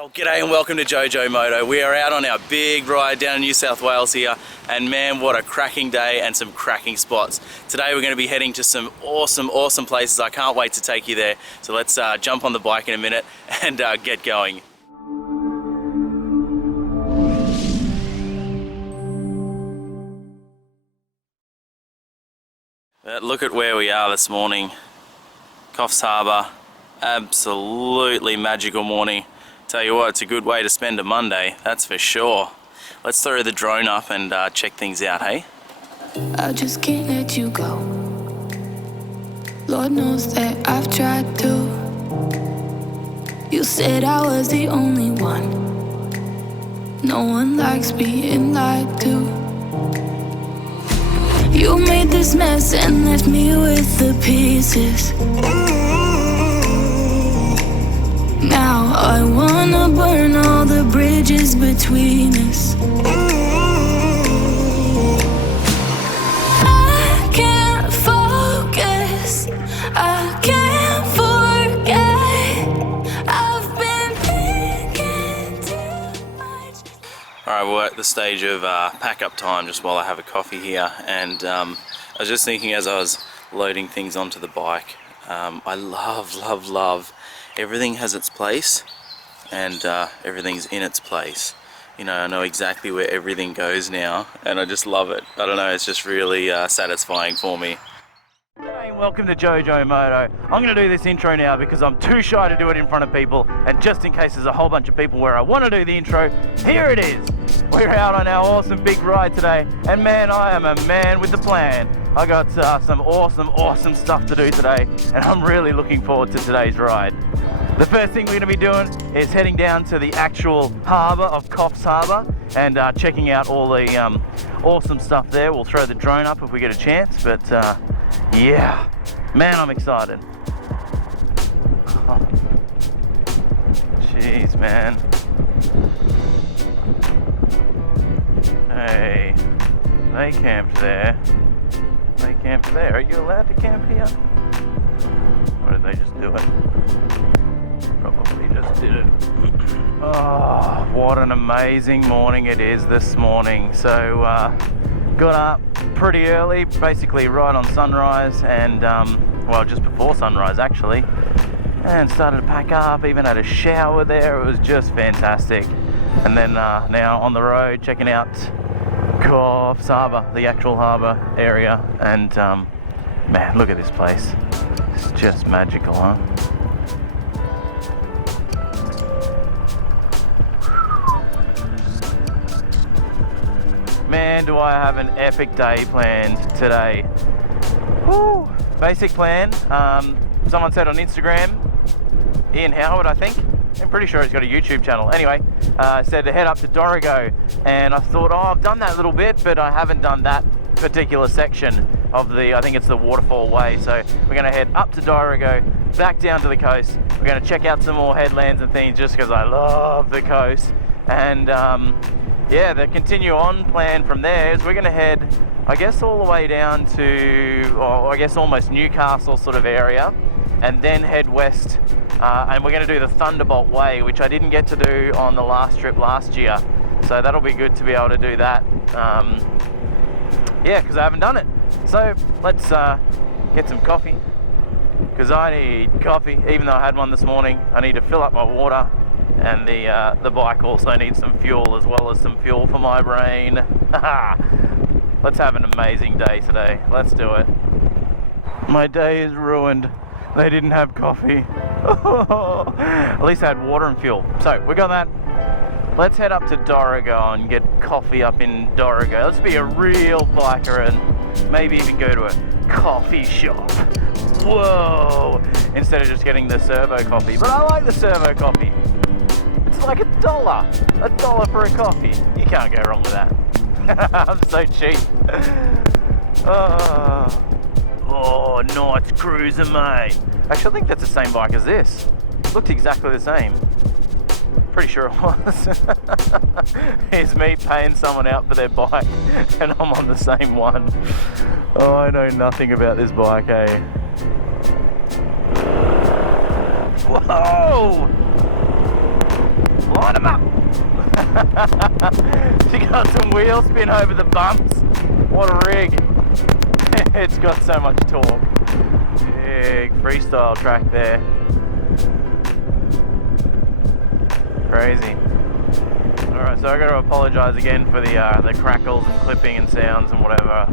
Well, g'day and welcome to JoeJoeMoto. We are out on our big ride down in New South Wales here, and man, what a cracking day and some cracking spots. Today we're going to be heading to some awesome places. I can't wait to take you there. So let's jump on the bike in a minute and get going. Look at where we are this morning. Coffs Harbour, absolutely magical morning. Tell you what, it's a good way to spend a Monday, that's for sure. Let's throw the drone up and check things out, hey? I just can't let you go. Lord knows that I've tried to. You said I was the only one. No one likes being lied to. You made this mess and left me with the pieces. Now I wanna burn all the bridges between us. I can't focus, I can't forget. I've been thinking too much. Alright, we're at the stage of pack up time just while I have a coffee here, and I was just thinking as I was loading things onto the bike, I love everything has its place, and everything's in its place. You know, I know exactly where everything goes now, and I just love it. I don't know, it's just really satisfying for me. G'day and welcome to JoeJoeMoto. I'm going to do this intro now because I'm too shy to do it in front of people, and just in case there's a whole bunch of people where I want to do the intro, here it is. We're out on our awesome big ride today, and man, I am a man with a plan. I got some awesome stuff to do today, and I'm really looking forward to today's ride. The first thing we're going to be doing is heading down to the actual harbour of Coffs Harbour and checking out all the awesome stuff there. We'll throw the drone up if we get a chance, but yeah, man, I'm excited. Oh, jeez, man. Hey, they camped there. They camped there. Are you allowed to camp here? Or did they just do it? Probably just did it. Oh, what an amazing morning it is this morning. So, got up pretty early, basically right on sunrise, and, well, just before sunrise actually, and started to pack up, even had a shower there. It was just fantastic. And then now on the road, checking out Coffs Harbour, the actual harbour area, and man, look at this place. It's just magical, huh? Man, do I have an epic day planned today. Woo! Basic plan, someone said on Instagram, Ian Howard I think, I'm pretty sure he's got a YouTube channel. Anyway, said to head up to Dorrigo, and I thought, oh, I've done that little bit, but I haven't done that particular section of the, I think it's the Waterfall Way. So we're going to head up to Dorrigo, back down to the coast. We're going to check out some more headlands and things just because I love the coast. And yeah, the continue on plan from there is we're going to head, I guess, all the way down to, or I guess almost Newcastle sort of area, and then head west. And we're going to do the Thunderbolt Way, which I didn't get to do on the last trip last year. So that'll be good to be able to do that. Yeah, because I haven't done it. So let's get some coffee, because I need coffee. Even though I had one this morning, I need to fill up my water, and the bike also needs some fuel, as well as some fuel for my brain. Let's have an amazing day today. Let's do it. My day is ruined. They didn't have coffee. At least I had water and fuel. So we got that. Let's head up to Dorrigo and get coffee up in Dorrigo. Let's be a real biker and maybe even go to a coffee shop. Whoa! Instead of just getting the servo coffee. But I like the servo coffee. It's like $1 for a coffee. You can't go wrong with that. I'm so cheap. Oh, nice cruiser, mate. Actually, I think that's the same bike as this. Looked exactly the same. Pretty sure it was. Here's me paying someone out for their bike, and I'm on the same one. Oh, I know nothing about this bike, eh? Whoa! line them up. She got some wheel spin over the bumps. What a rig. It's got so much torque. Big freestyle track there. Crazy. Alright, so I got to apologise again for the crackles and clipping and sounds and whatever.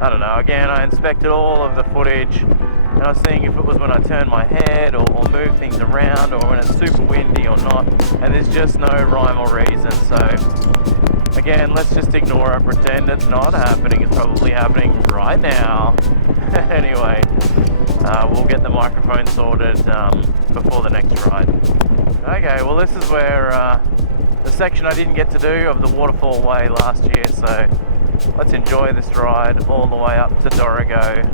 I don't know, again I inspected all of the footage and I was seeing if it was when I turned my head or move things around or when it's super windy or not, and there's just no rhyme or reason. So again, let's just ignore it, pretend it's not happening. It's probably happening right now. Anyway, we'll get the microphone sorted before the next ride. Okay, well this is where the section I didn't get to do of the waterfall way last year, so let's enjoy this ride all the way up to Dorrigo.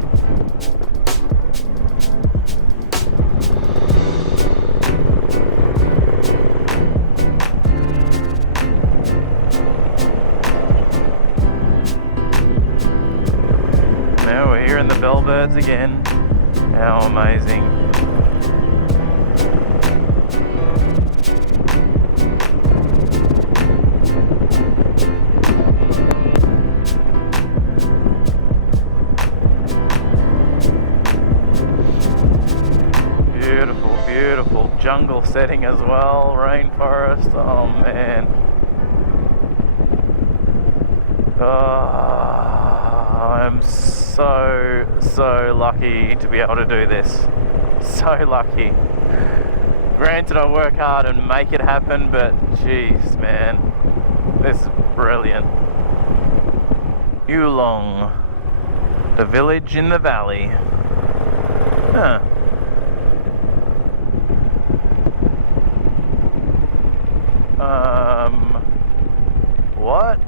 Now we're hearing the bellbirds again. How amazing. Beautiful jungle setting as well, rainforest. Oh man. Oh, I'm so lucky to be able to do this. So lucky. Granted, I work hard and make it happen, but jeez, man, this is brilliant. Oolong, the village in the valley. Huh. What?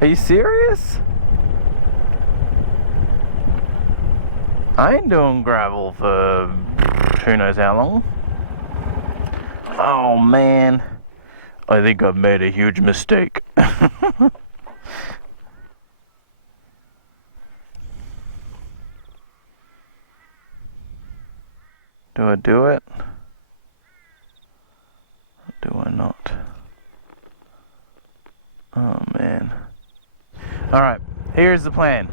Are you serious? I ain't doing gravel for who knows how long. Oh man, I think I've made a huge mistake. Do I do it? Do I not? Oh man. Alright, here's the plan.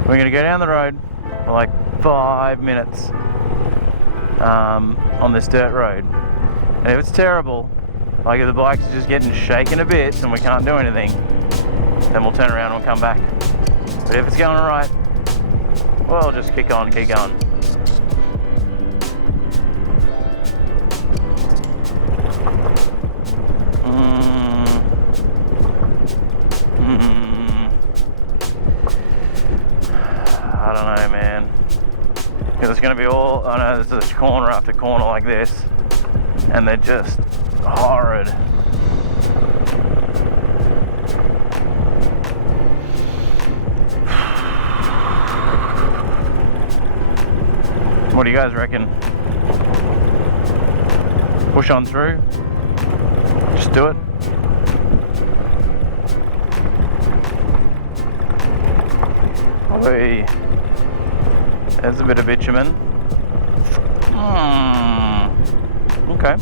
We're going to go down the road for like 5 minutes on this dirt road. And if it's terrible, like if the bike's just getting shaken a bit and we can't do anything, then we'll turn around and we'll come back. But if it's going alright, well, just keep going. I don't know, man. Because it's going to be all, I know there's a corner after corner like this, and they're just horrid. What do you guys reckon? Push on through? Just do it? Oi. There's a bit of bitumen. Okay.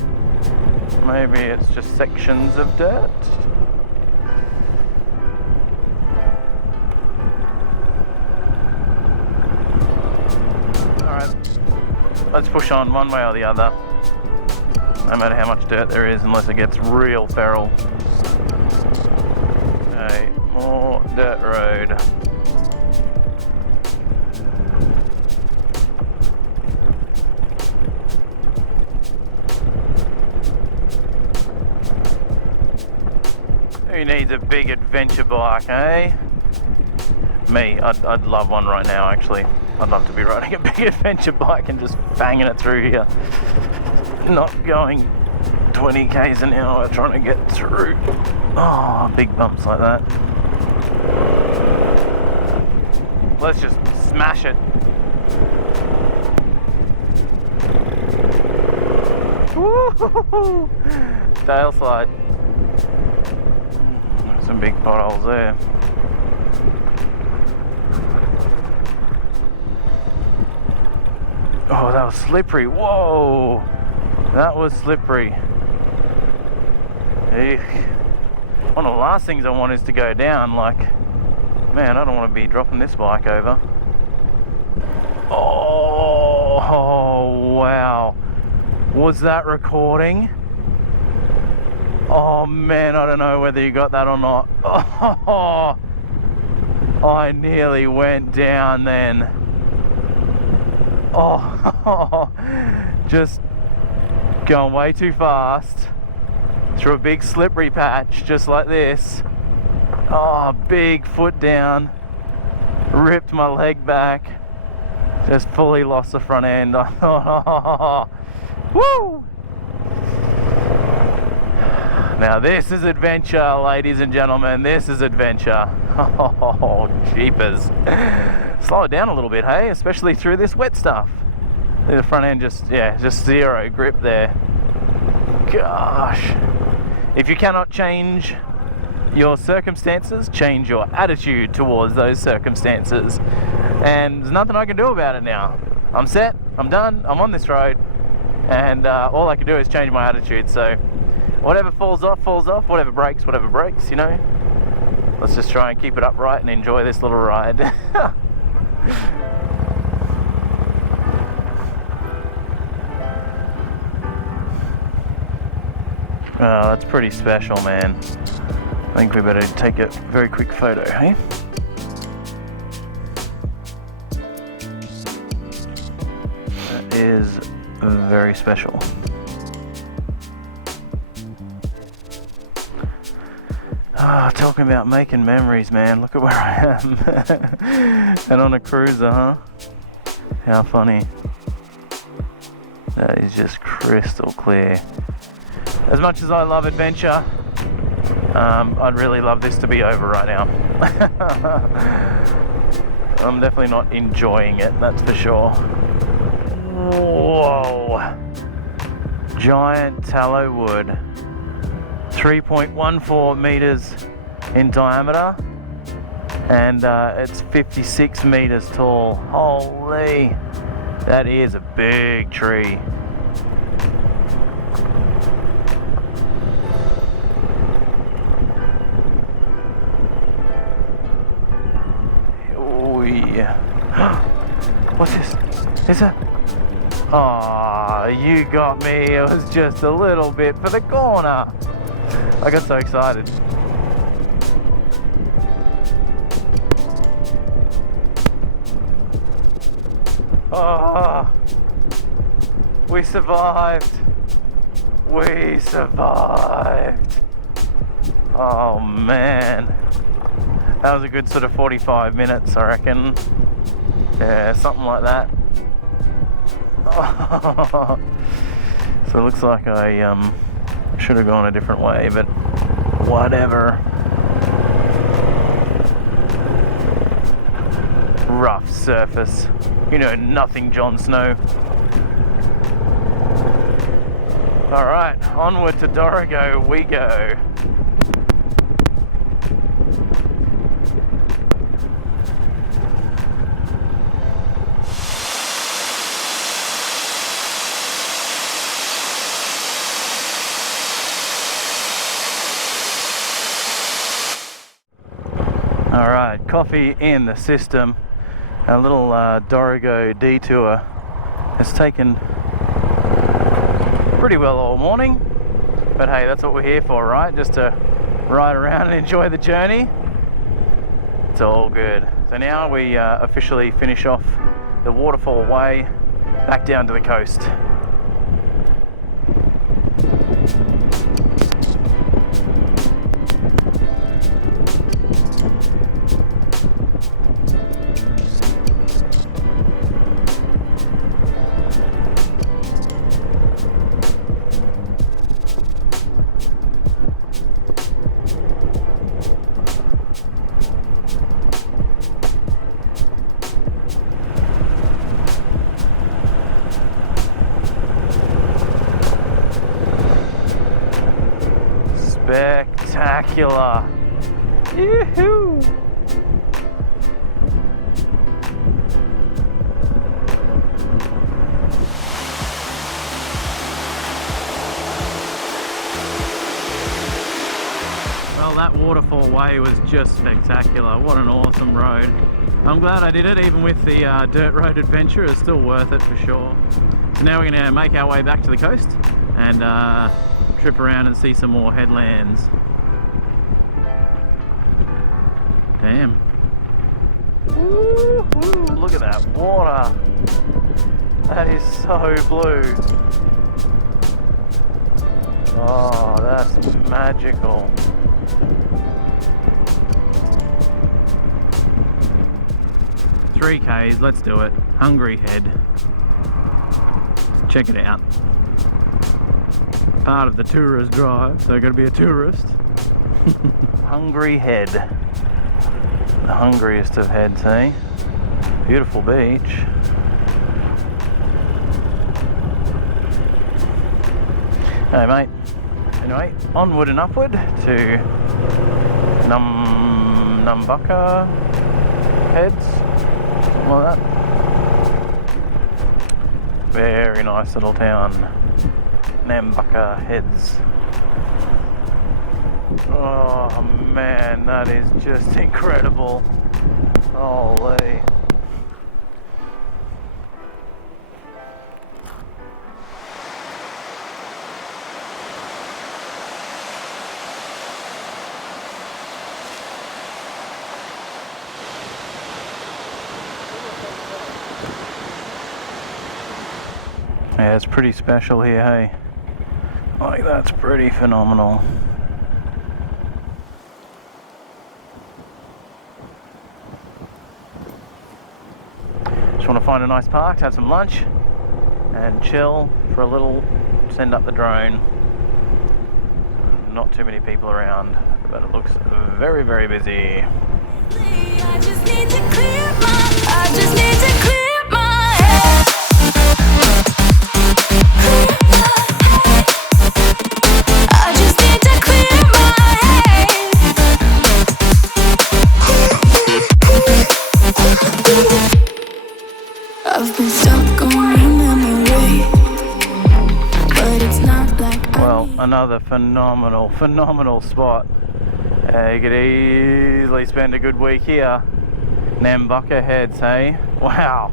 Maybe it's just sections of dirt. Alright. Let's push on one way or the other. No matter how much dirt there is, unless it gets real feral. Okay, more dirt road. Who needs a big adventure bike, eh? Me, I'd love one right now, actually. I'd love to be riding a big adventure bike and just banging it through here. Not going 20 k's an hour trying to get through. Oh, big bumps like that. Let's just smash it. Woo-hoo-hoo-hoo. Tail slide. Some big potholes there. Oh, that was slippery. Whoa! That was slippery. Eek. One of the last things I want is to go down. Like, man, I don't want to be dropping this bike over. Oh, wow. Was that recording? Oh man, I don't know whether you got that or not. Oh, I nearly went down then. Oh, just going way too fast through a big slippery patch just like this. Oh, big foot down, ripped my leg back, just fully lost the front end. Oh, woo! Now this is adventure, ladies and gentlemen, this is adventure. Oh, jeepers. Slow it down a little bit, hey, especially through this wet stuff. The front end just zero grip there. Gosh. If you cannot change your circumstances, change your attitude towards those circumstances. And there's nothing I can do about it now. I'm set, I'm done, I'm on this road, and all I can do is change my attitude. So whatever falls off, whatever breaks, you know. Let's just try and keep it upright and enjoy this little ride. Oh, that's pretty special, man. I think we better take a very quick photo, hey? That is very special. Oh, talking about making memories, man. Look at where I am. And on a cruiser, huh? How funny. That is just crystal clear. As much as I love adventure, I'd really love this to be over right now. I'm definitely not enjoying it, that's for sure. Whoa! Giant tallow wood. 3.14 meters in diameter, and it's 56 meters tall. Holy, that is a big tree. Oh yeah. What's this? Is it? Oh, you got me. It was just a little bit for the corner. I got so excited. Oh, we survived. We survived. Oh man. That was a good sort of 45 minutes, I reckon. Yeah, something like that. Oh. So it looks like I should have gone a different way, but whatever. Rough surface. You know nothing, Jon Snow. Alright, onward to Dorrigo we go. Alright, coffee in the system. A little Dorrigo detour has taken pretty well all morning, but hey, that's what we're here for, right? Just to ride around and enjoy the journey. It's all good. So now we officially finish off the waterfall way back down to the coast. Spectacular. Yoo-hoo! Well, that waterfall way was just spectacular. What an awesome road. I'm glad I did it, even with the dirt road adventure. It's still worth it for sure. So now we're going to make our way back to the coast and trip around and see some more headlands. Damn. Woo-hoo. Look at that water. That is so blue. Oh, that's magical. Three Ks, let's do it. Hungry Head. Check it out. Part of the tourist drive, so gotta be a tourist. Hungry Head. The hungriest of heads, eh? Beautiful beach. Hey mate. Anyway, onward and upward to Nambucca Heads, something like that. Very nice little town, Nambucca Heads. Oh man, that is just incredible. Holy. Yeah, it's pretty special here, hey? Like, that's pretty phenomenal. Just want to find a nice park, have some lunch, and chill for a little, send up the drone. Not too many people around, but it looks very, very busy. I just need to clear my head. I just need to clear my head. I've been stuck on your memory, but it's not like Well, another phenomenal spot. You could easily spend a good week here. Nambucca Heads, hey? Wow.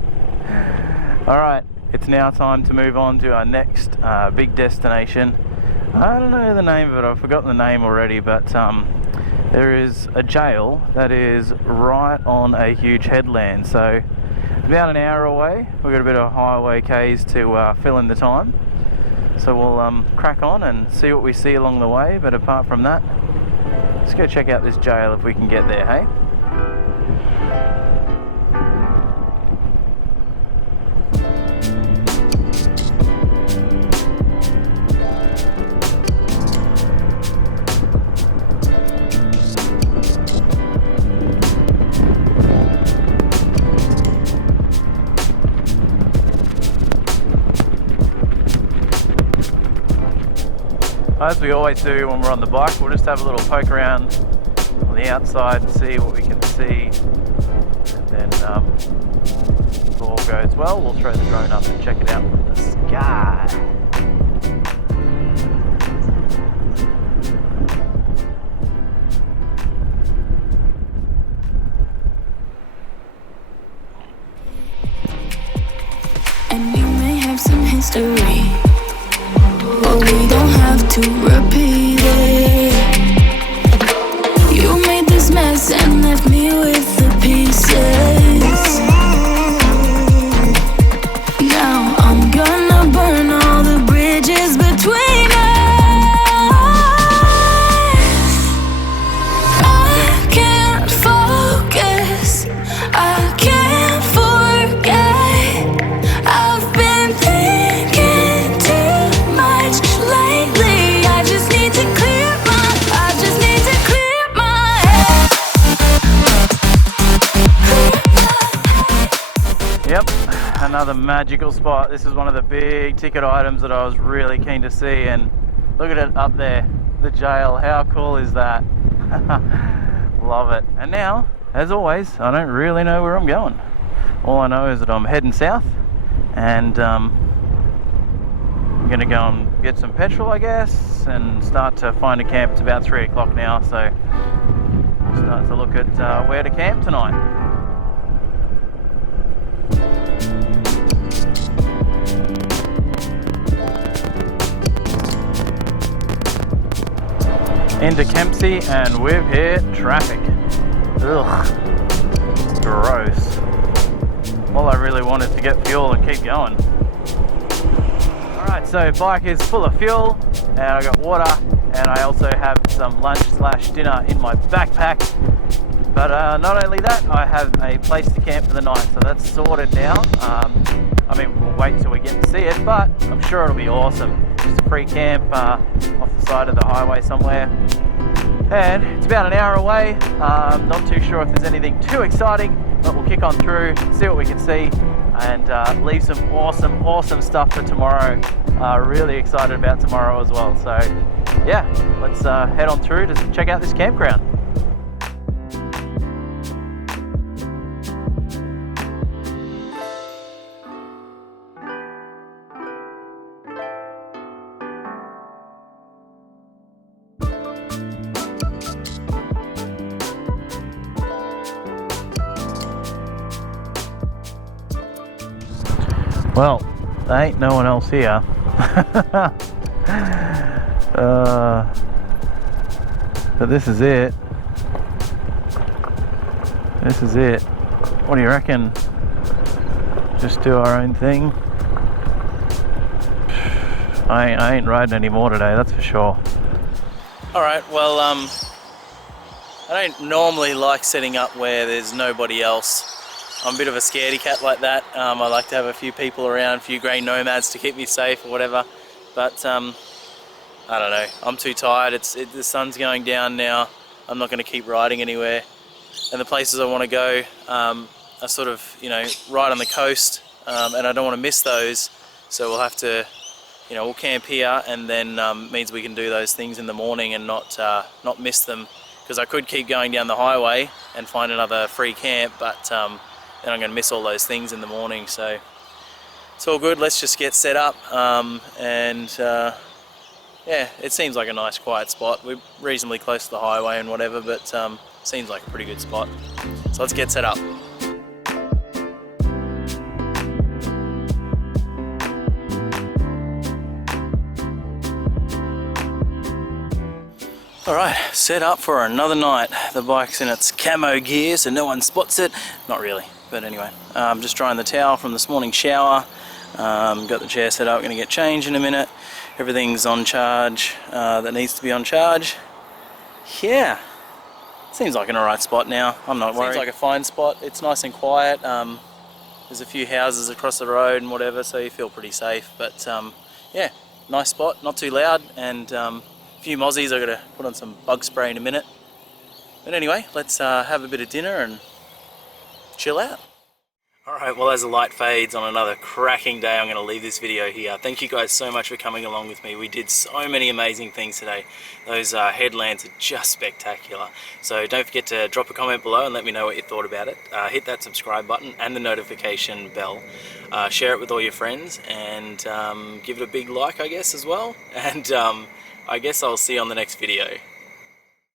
Alright, it's now time to move on to our next big destination. I don't know the name of it, I've forgotten the name already, but there is a jail that is right on a huge headland. So about an hour away. We've got a bit of highway Ks to fill in the time. So we'll crack on and see what we see along the way, but apart from that, let's go check out this jail if we can get there, hey? As we always do when we're on the bike, we'll just have a little poke around on the outside and see what we can see, and then if all goes well, we'll throw the drone up and check it out in the sky. And we may have some history, but we don't have to repeat it. You made this mess and left me with the pieces. Now I'm gonna burn all the bridges between us. I can't focus, I can't forget. I've been thinking too much lately. I just need to clear my head. Yep, another magical spot. This is one of the big ticket items that I was really keen to see, and look at it up there, the jail. How cool is that? Love it. And now, as always, I don't really know where I'm going. All I know is that I'm heading south, and I'm gonna go and get some petrol, I guess, and start to find a camp. It's about 3 o'clock now, so we'll start to look at where to camp tonight. Into Kempsey, and we've hit traffic. Ugh, gross. All I really wanted to get fuel and keep going. Alright, so bike is full of fuel, and I got water, and I also have some lunch / dinner in my backpack. But not only that, I have a place to camp for the night, so that's sorted now. I mean, we'll wait till we get to see it, but I'm sure it'll be awesome. Just a free camp off the side of the highway somewhere. And it's about an hour away. Not too sure if there's anything too exciting, but we'll kick on through, see what we can see, and leave some awesome stuff for tomorrow. Really excited about tomorrow as well. So yeah, let's head on through to check out this campground. Well, there ain't no one else here. But this is it. This is it. What do you reckon? Just do our own thing? I ain't riding anymore today, that's for sure. Alright, well, I don't normally like setting up where there's nobody else. I'm a bit of a scaredy cat like that. I like to have a few people around, a few grey nomads to keep me safe or whatever. But I don't know, I'm too tired. The sun's going down now. I'm not going to keep riding anywhere. And the places I want to go are sort of, you know, right on the coast, and I don't want to miss those. So we'll have to, you know, we'll camp here, and then means we can do those things in the morning and not miss them. Because I could keep going down the highway and find another free camp, but then I'm going to miss all those things in the morning. So it's all good. Let's just get set up, and yeah, it seems like a nice quiet spot. We're reasonably close to the highway and whatever, but seems like a pretty good spot. So let's get set up. Alright, set up for another night. The bike's in its camo gear so no one spots it. Not really, but anyway. I'm just drying the towel from this morning's shower. Got the chair set up, going to get changed in a minute. Everything's on charge that needs to be on charge. Yeah, seems like an alright spot now. I'm not worried. Seems like a fine spot. It's nice and quiet. There's a few houses across the road and whatever, so you feel pretty safe. But yeah, nice spot, not too loud, and a few mozzies. I've got to put on some bug spray in a minute. But anyway, let's have a bit of dinner and chill out. Alright, well as the light fades on another cracking day, I'm going to leave this video here. Thank you guys so much for coming along with me. We did so many amazing things today. Those headlands are just spectacular. So don't forget to drop a comment below and let me know what you thought about it. Hit that subscribe button and the notification bell. Share it with all your friends, and give it a big like, I guess, as well. And I guess I'll see you on the next video.